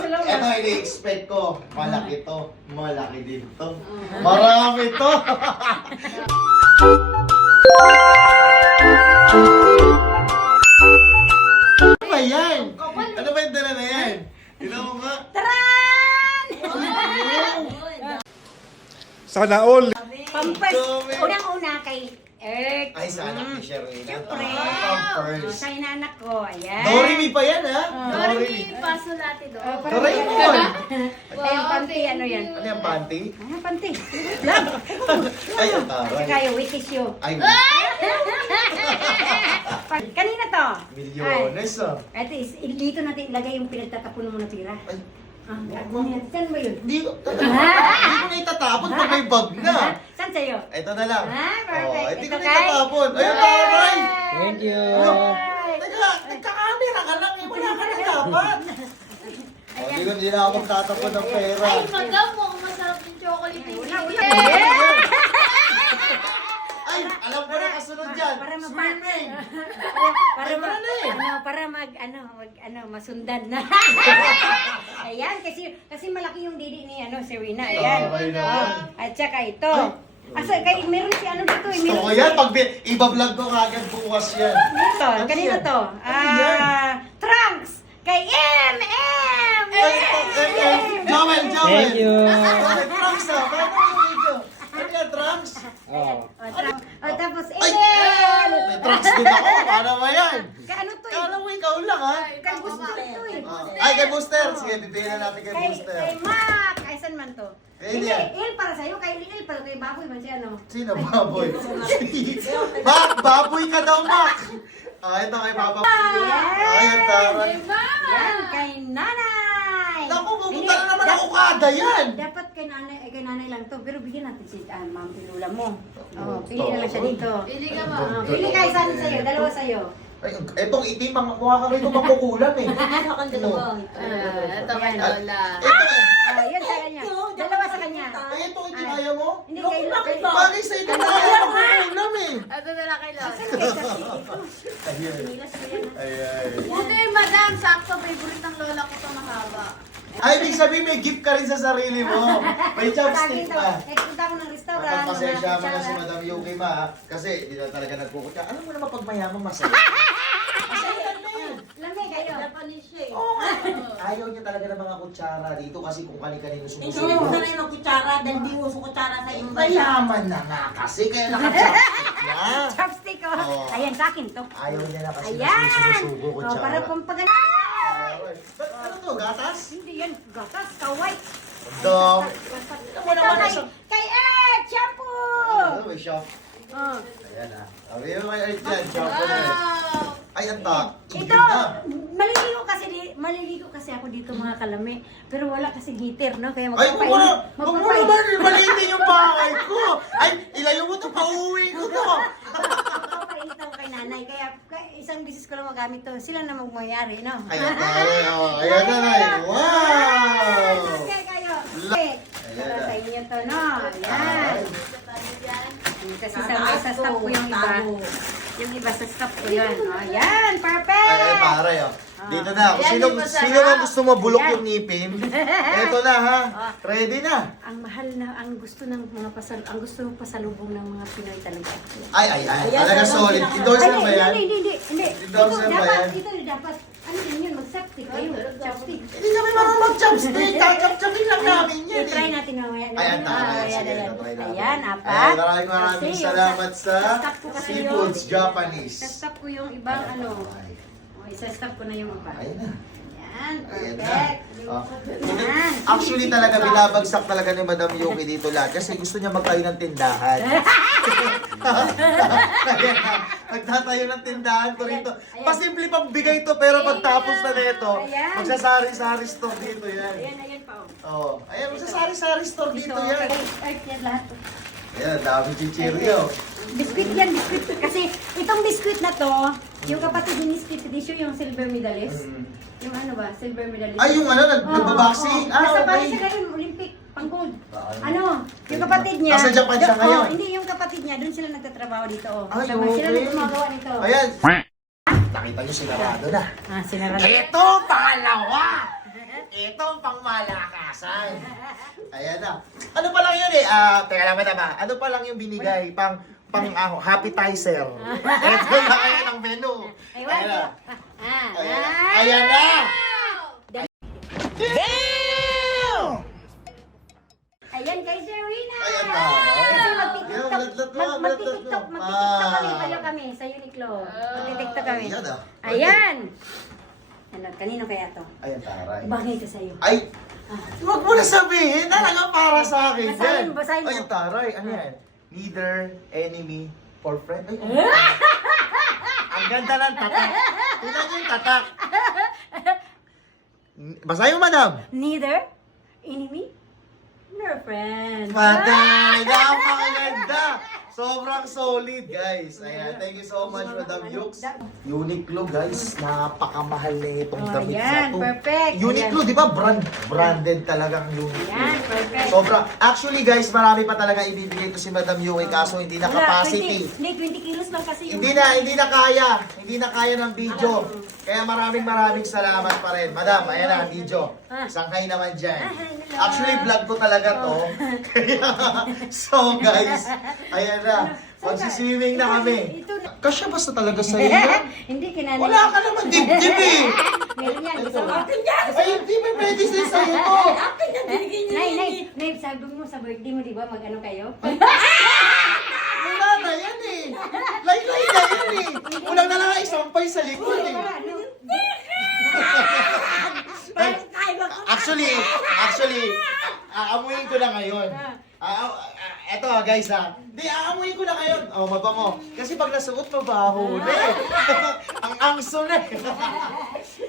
salamat. Ito, ini-expect ko. Malaki to. Malaki din to. Marami to. Ano ba yan? Ano ba yung dala na yan? Tignan mo nga. Taran! Sana all. Pampers. Dami. Unang-una kay Earth. Ay, sa anak ni Sherwin. Siyempre. Pampers. Sa inanak ko. Ayan. Doremi pa yan, ha? Doremi, pasulati do. Doraemon. Ayun, panty. Ano yan? Ano yung panty? Ah, panty. Lang. Ay, ang taray. Saka yung witches yun. Ay, Kanina to. milyones, ah. At least, dito natin ilagay yung pinagtatapon mo na tira. Ay, Saan ba yun? hindi ko na itatapon pag may bag na. Saan sa'yo? Ito na lang. Perfect. Hindi ko Ito na kay- itatapon. Ayun, taray. Thank you. Teka, nagka-camera ka lang eh. Wala ka na dapat. Hindi na ako magtatapon ng pera. Ay, madam, mukhang masarap yung chocolate. Ay, alam ko na kasunod dyan. Para Swimming. para Ay, wala na eh. masundan na. Ayan, kasi malaki yung didi ni Serena. Ayan. Okay na. At saka ito. Kay meron si ano dito eh. Gusto ko yan. Pag iba-vlog ko kagad bukas yan. Dito, kanino yan? to? Trunks! Kay M! Joel! Thank you. Trunks ah. Paano yung video? Ano yan, Trunks? Oh. Tapos Ay! Eden! May Trunks din ako. Paano ba yan? Ano to eh? Kala mo ikaw lang ha? Kay Booster to eh. Ay, kay Booster. Sige, titignan natin kay Kay Booster. Mac! Ay, saan man to? Kay Hindi, Elian. Il para sa'yo. Kay Il para kay Baboy man siya, no? Sino baboy? Mac, baboy ka daw, Mac. Ito kay Papa. Ay, ang taray. Yan, kay Nanay! Naku, pupunta Hindi, na naman ako kada yan. Dapat kay nanay lang to. Pero bigyan natin si Ma'am Pilula mo. Pili na lang siya dito. Pili ka ba? Pili kayo saan sa'yo. Dalawa sa'yo. Ay, etong itim, mukha ka rin itong makukulan eh. Ito kay Lola. Ito, Yan sa kanya. Dalawa sa kanya. ay, ito itim ayaw mo? Hindi kayo. Bagay sa ito, ayaw ko makukulan eh. Ito na lang kay Lola. Ay. Okay, madam, sakto. Favorite ng Lola ko ito mahaba. Ay, ibig sabihin may gift ka rin sa sarili mo. May chopstick pa. Punta ko ng restaurant. Pasensya mo na si Madam Yuki ma, ha? Kasi hindi na talaga nagkukutya. Alam mo naman pag mayaman masaya. Masaya na yun. Lamig kayo. Oo nga. Ayaw niya talaga ng mga kutsara dito kasi kung kani-kanino Hindi sumusunod. mo sanay ng kutsara dahil di uso kutsara sa Ay, ibang mayaman na nga kasi kaya naka-chopstick na. Chopstick ko. Oo. Ayan, sa akin to. Ayaw niya na kasi Ayan! sumusubo kutsara. Para pampagana. Ba't ano to, gatas? Hindi yan, gatas, kaway. Dog. Ito kay Ed, shampoo! Ano, may shop. Oh. Ayan ah. Sabi mo kay Art yan, shop ko na yan. Ay, ang tak. Ito, maliligo kasi ako dito mga kalami. Pero wala kasi heater, no? Kaya Ay, wag mo naman, malitin yung bahay ko. Ay, ilayo mo to, pauwi ko to. Magpapainit ako kay nanay. Kaya isang bisis ko lang magamit to. Sila na magmayari, no? Ayan na, ayan na. Wow! Okay kayo. Okay. Para sa inyo to, no? Ayan. Kasi sa stop ko yung iba. Yung iba sa stop ko yun. Ayan, perfect! Ay, pare, oh. Dito na. Ayan, Sino man gusto mabulok Ayan. yung ngipin? Ito na, ha? Ready na. Ang mahal na, ang gusto ng mga ang gusto ng pasalubong ng mga Pinoy talaga. Ay. Talaga solid. Endorser ba yan? Hindi. Endorser ba yan? Ito dapat, ano din yun, mag-chopstick kayo. Chopstick. Hindi kami marunong mag-chopstick. Chopstick lang namin yan, I-try eh. natin mamaya. Ayan, tama. Sige, Ayan, try natin. ayan, apat. Ay, maraming Kasi salamat sa stop ko kasi Seafoods yung- Japanese. Sa-stop ko yung ibang ano. Isa-stop ko na yung iba. Ayun na. Ayan, Ayan na. perfect. Ah, Ayan. Actually talaga binabagsak talaga ni Madam Yuki dito lahat kasi gusto niya magtayo ng tindahan. Kaya nagtatayo ng tindahan ko rito. Pasimple pang bigay to pero pagtapos na nito, Ayan. magsasari-sari store dito yan. Ayan pa. Oh, ayan, magsasari-sari store dito yan. Ay, yan lahat. Ayan, dami chichiryo. Biskuit yan, biskuit. Kasi itong biskuit na to, yung kapatid ni Miss Petition, yung silver medalist. Yung ano ba, silver medalist. Ay, yung ano, nagbaboxing. Nasa Paris Okay. siya ngayon, Olympic, pang gold. Ano, yung kapatid niya. Nasa Japan siya ngayon. Hindi, yung kapatid niya, doon sila nagtatrabaho dito. Ay, Sila okay. na gumagawa nito. Ayan. Nakita niyo sinarado na. Sinarado. Ito, pangalawa! ito ang pangmalakasan. Ayan na. Ano pa lang yun eh? Teka lang, madam ah. Ano pa lang yung binigay? Pang appetizer. Ito na ayan ang menu. Ay, Ayan na. Ayan. Ayan na. Ayan kay Sherwina. Ayan na. Kasi Yan, magtitiktok. lat-lat mo, Magtitiktok kami. Pala kami sa Uniqlo. Magtitiktok kami. Ayan ah. Ayan. Ano, kanino kaya to? Ayan, taray. Bagay ko sa'yo. Ay! Huwag mo na sabihin! Talagang para sa akin Basahin, yan. basahin mo. Ay, taray. Ano yan? Neither enemy for friend. Ay, ang ganda ng tatak. Tingnan niyo yung tatak. Basahin mo, madam. Neither enemy nor friend. Patay! Napakaganda! Sobrang solid, guys. Ayan, thank you so much, Madam Yux. Uniqlo, guys. Napakamahal na itong Oh, damit yan, na to. perfect. Uniqlo, di ba? Branded talagang Uniqlo. Yan, perfect. Sobra. Actually, guys, marami pa talaga ibibigay ito si Madam Yui, kaso hindi na capacity. 20 kilos lang kasi yung... Hindi na kaya. Hindi na kaya ng video. Kaya maraming salamat pa rin. Madam, ayan na, video. Sangkay naman dyan. Actually, vlog ko talaga to. Kaya, so guys, ayan na. Magsiswimming na kami. Ito na. Kasya basta talaga sa'yo yan? Hindi kinanay. Wala ka naman dibdib eh. Meron yan. Gusto mo? Ay, hindi may pwede sa'yo to. Nay, sabi mo sa birthday mo, di ba, mag-ano kayo? Wala na yan eh. Laylay na yan eh. Kulang na lang isampay sa likod eh. Actually, aamuin ko na ngayon. Eto guys ha. Hindi, aamuin ko na ngayon. Oh, mabango. Kasi pag nasuot, mabaho na eh. Ang angso na eh.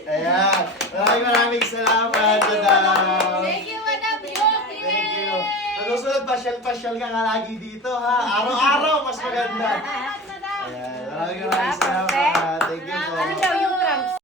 Ayan. Maraming salamat. Madam. Thank you, Madam Yuk. Thank you. Susunod, pasyal-pasyal ka nga lagi dito ha. Araw-araw, mas maganda. Ayan. Maraming